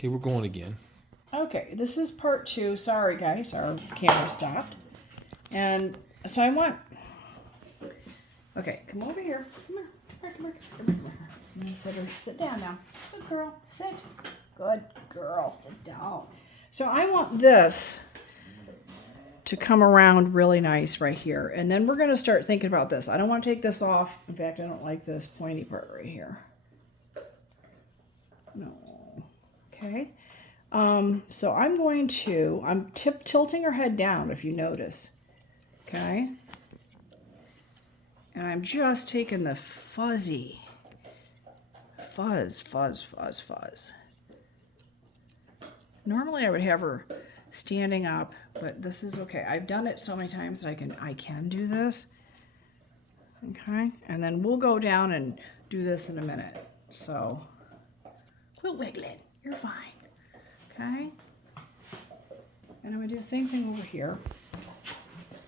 Okay, we're going again. Okay, this is part 2. Sorry, guys, our camera stopped. And so I want... Okay, come over here. Come here. Come here. I'm going to sit down now. Good girl. Sit. Good girl. Sit down. So I want this to come around really nice right here. And then we're going to start thinking about this. I don't want to take this off. In fact, I don't like this pointy part right here. No. Okay. So I'm tilting her head down, if you notice. Okay. And I'm just taking the fuzz. Normally I would have her standing up, but this is okay. I've done it so many times that I can do this. Okay. And then we'll go down and do this in a minute. So quit wiggling. You're fine. Okay. And I'm going to do the same thing over here.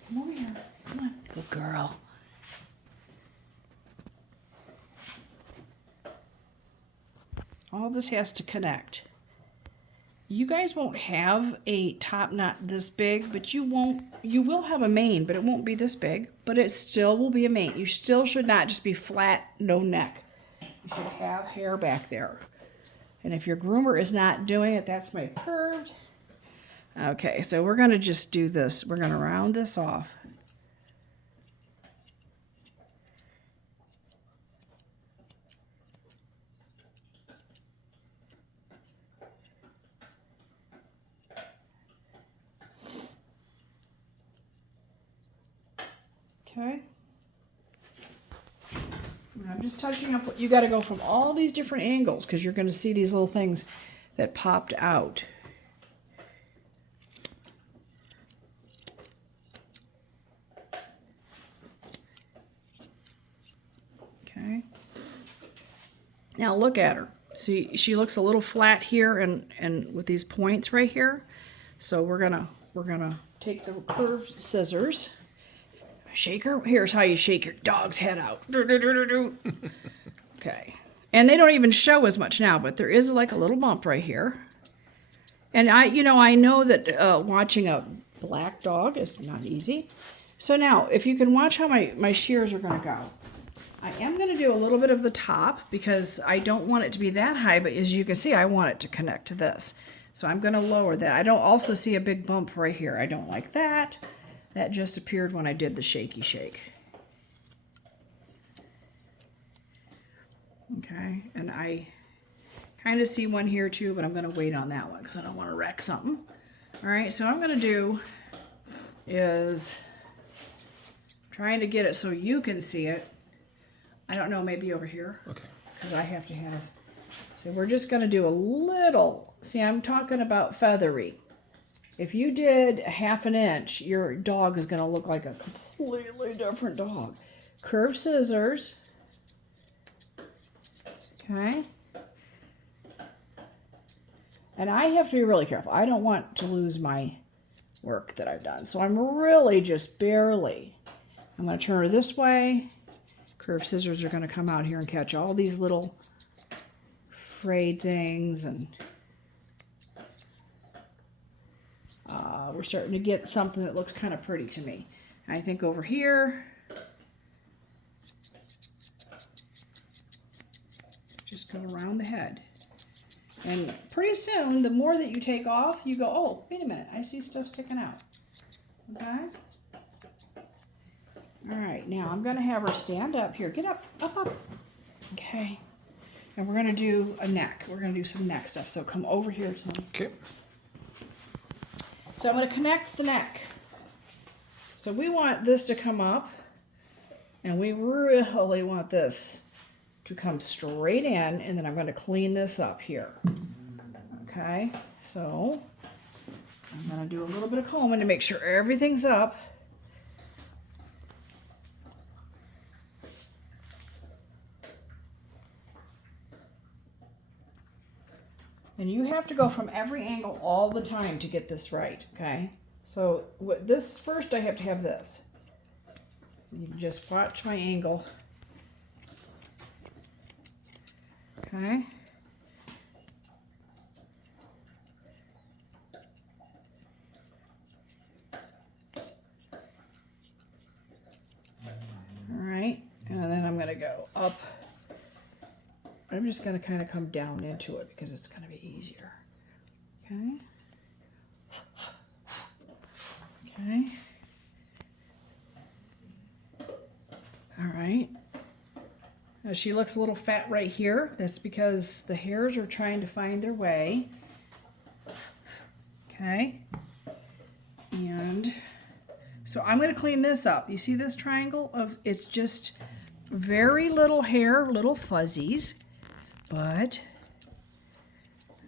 Come over here. Come on. Good girl. All this has to connect. You guys won't have a top knot this big, but you will have a mane, but it won't be this big, but it still will be a mane. You still should not just be flat, no neck. You should have hair back there. And if your groomer is not doing it, that's my curved. Okay, so we're going to just do this. We're going to round this off. Okay. And I'm just touching up. You got to go from all these different angles because you're going to see these little things that popped out. Okay. Now look at her. See, she looks a little flat here and with these points right here. So we're gonna take the curved scissors. Shake her. Here's how you shake your dog's head out. Okay. And they don't even show as much now, but there is like a little bump right here. And I know that watching a black dog is not easy. So now, if you can watch how my shears are going to go. I am going to do a little bit of the top because I don't want it to be that high, but as you can see, I want it to connect to this. So I'm going to lower that. I don't also see a big bump right here. I don't like that. That just appeared when I did the shaky shake. Okay, and I kind of see one here too, but I'm going to wait on that one because I don't want to wreck something. All right, so what I'm going to do is trying to get it so you can see it. I don't know, maybe over here. Okay. Because I have to have it. So we're just going to do a little. See, I'm talking about feathery. If you did a 1/2 inch, your dog is going to look like a completely different dog. Curved scissors. Okay. And I have to be really careful. I don't want to lose my work that I've done. So I'm really just barely. I'm going to turn her this way. Curved scissors are going to come out here and catch all these little frayed things, and we're starting to get something that looks kind of pretty to me. I think over here, just go around the head. And pretty soon, the more that you take off, you go, oh, wait a minute, I see stuff sticking out. Okay? All right, now I'm going to have her stand up here. Get up, up. Okay. And we're going to do a neck. We're going to do some neck stuff. So come over here to me. Okay. So I'm going to connect the neck. So we want this to come up, and we really want this to come straight in, and then I'm going to clean this up here. Okay, so I'm going to do a little bit of combing to make sure everything's up. And you have to go from every angle all the time to get this right, okay? So this first I have to have this. You just watch my angle. Okay. I'm just going to kind of come down into it because it's going to be easier. Okay. Okay. All right. Now she looks a little fat right here. That's because the hairs are trying to find their way. Okay. And so I'm going to clean this up. You see this triangle of, it's just very little hair, little fuzzies, but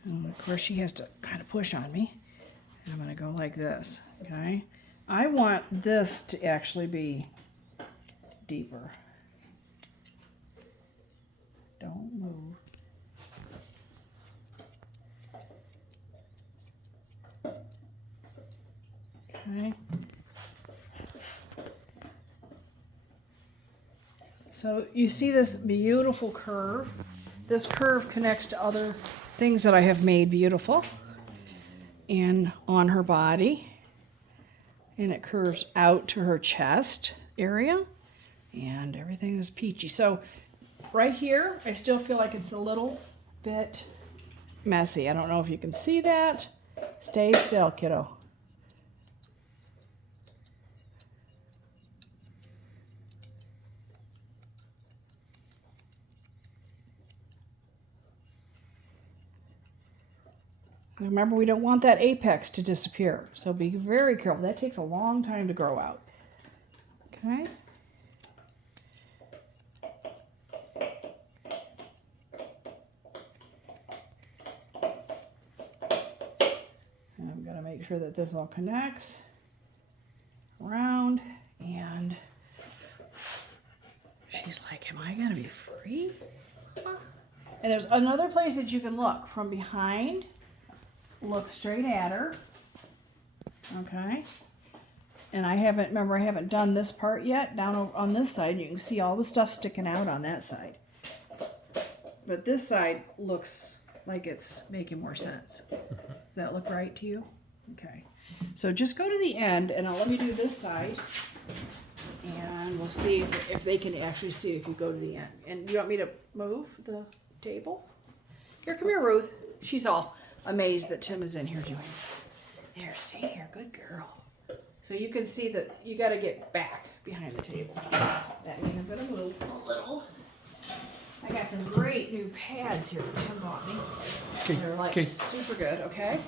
of course she has to kind of push on me. I'm going to go like this. Okay. I want this to actually be deeper. Don't move. Okay. So you see this beautiful curve. This curve connects to other things that I have made beautiful and on her body. And it curves out to her chest area. And everything is peachy. So right here, I still feel like it's a little bit messy. I don't know if you can see that. Stay still, kiddo. Remember, we don't want that apex to disappear, so be very careful. That takes a long time to grow out. Okay. And I'm going to make sure that this all connects around, and she's like, am I going to be free? And there's another place that you can look from behind. Look straight at her. Okay. And I haven't done this part yet. Down on this side, you can see all the stuff sticking out on that side. But this side looks like it's making more sense. Does that look right to you? Okay. So just go to the end, and let me do this side. And we'll see if they can actually see if you go to the end. And you want me to move the table? Here, come here, Ruth. She's all amazed that Tim is in here doing this. There, stay here, good girl. So you can see that you got to get back behind the table. That means I'm going to move a little. I got some great new pads here that Tim bought me. They're like super good, okay?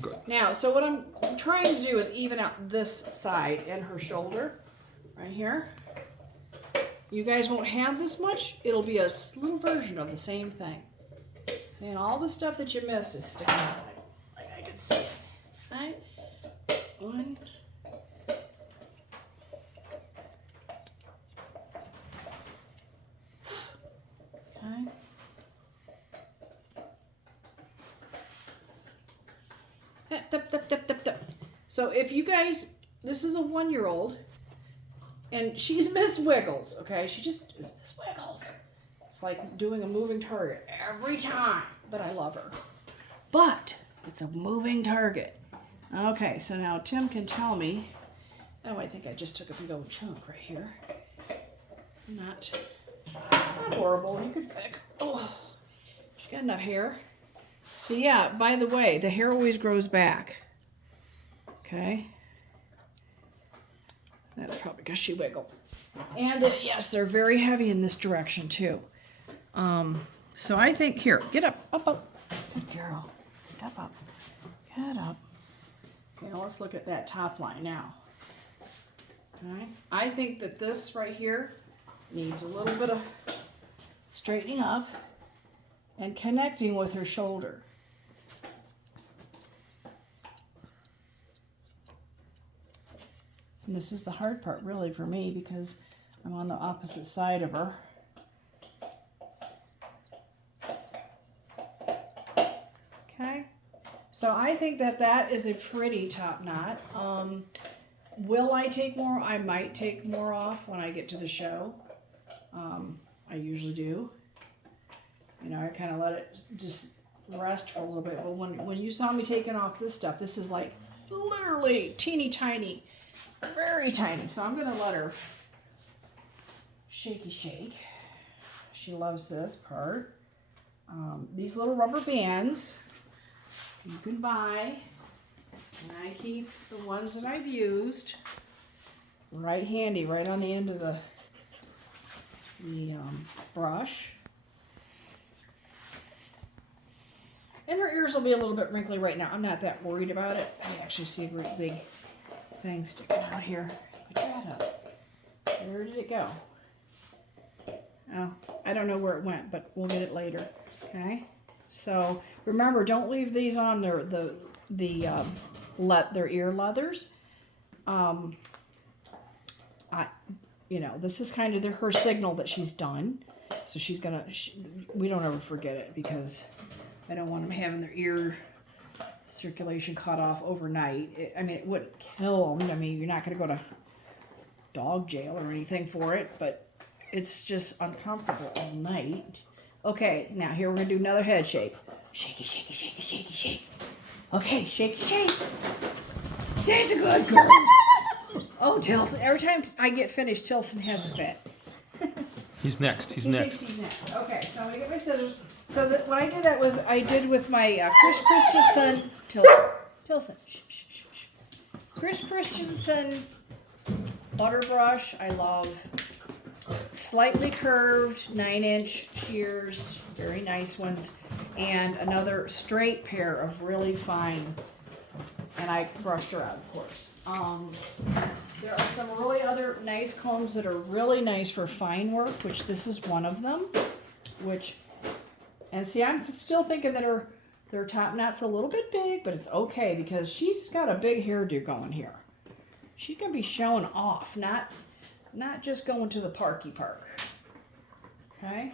Good. Now, so what I'm trying to do is even out this side and her shoulder, right here. You guys won't have this much. It'll be a little version of the same thing. And all the stuff that you missed is sticking out. Like I can see it. Right? One. Okay. So if you guys, this is a 1-year-old, and she's Miss Wiggles, okay? She just is Miss Wiggles. It's like doing a moving target every time, but I love her. But it's a moving target. Okay, so now Tim can tell me. Oh, I think I just took a big old chunk right here. Not horrible. You could fix. Oh, she got enough hair. So yeah, by the way, the hair always grows back. Okay. That's probably because she wiggled. And yes, they're very heavy in this direction too. So I think, here, get up, up. Good girl. Step up. Get up. Okay, now let's look at that top line now. Okay. I think that this right here needs a little bit of straightening up and connecting with her shoulder. And this is the hard part really for me because I'm on the opposite side of her. Okay, so I think that that is a pretty top knot. Will I take more? I might take more off when I get to the show. I usually do. You know, I kind of let it just rest for a little bit. But when you saw me taking off this stuff, this is like literally teeny tiny, very tiny. So I'm going to let her shake. She loves this part. these little rubber bands you can buy, and I keep the ones that I've used right handy, right on the end of the brush. And her ears will be a little bit wrinkly right now. I'm not that worried about it. I actually see a great big thing sticking out here. Put that up. Where did it go? Oh, I don't know where it went, but we'll get it later. Okay. So remember, don't leave these on their ear leathers. This is kind of her signal that she's done. So she's gonna. We don't ever forget it because I don't want them having their ear circulation cut off overnight. It wouldn't kill them. I mean, you're not gonna go to dog jail or anything for it, but it's just uncomfortable all night. Okay, now here we're gonna do another head shake. Shaky, shaky, shaky, shaky, shake. Okay, shaky, shake. That's a good girl. Oh, Tilson. Every time I get finished, Tilson has a fit. He's next. He's next. He's next. Okay, so I'm gonna get my scissors. So what I did with my Chris Christensen, Tilson. Shh, shh, shh, shh. Chris Christensen butter brush. I love slightly curved 9-inch shears, very nice ones, and another straight pair of really fine. And I brushed her out, of course. There are some really other nice combs that are really nice for fine work, which this is one of them. And see, I'm still thinking that her top knot's a little bit big, but it's okay because she's got a big hairdo going here. She's gonna be showing off, not just going to the park. Okay.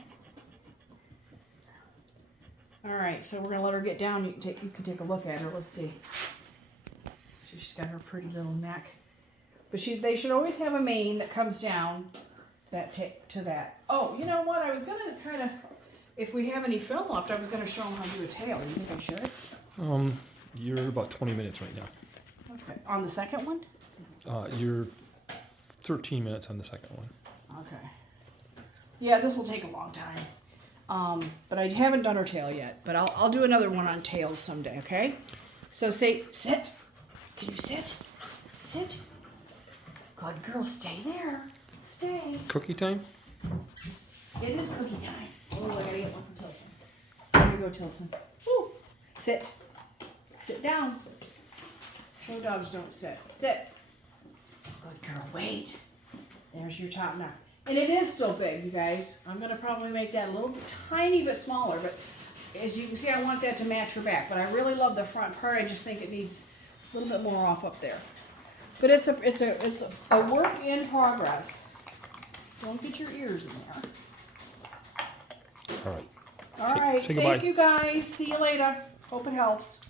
All right, so we're gonna let her get down. You can take a look at her. Let's see. So she's got her pretty little neck, but they should always have a mane that comes down to that. Oh, you know what? I was gonna kind of, if we have any film left, I was gonna show them how to do a tail. Do you think I should? You're about 20 minutes right now. Okay. On the second one? You're 13 minutes on the second one. Okay. Yeah, this will take a long time. But I haven't done her tail yet. But I'll do another one on tails someday, okay? So say, sit. Can you sit? Sit. Good girl, stay there. Stay. Cookie time? It is cookie time. Oh, I gotta get one from Tilson. Here we go, Tilson. Woo. Sit. Sit down. Show dogs don't sit. Sit. Good girl, wait. There's your top knot. And it is still big, you guys. I'm going to probably make that a little bit, tiny bit smaller, but as you can see, I want that to match her back. But I really love the front part. I just think it needs a little bit more off up there. But it's a work in progress. Don't get your ears in there. All right. All right. Say goodbye. Thank you, guys. See you later. Hope it helps.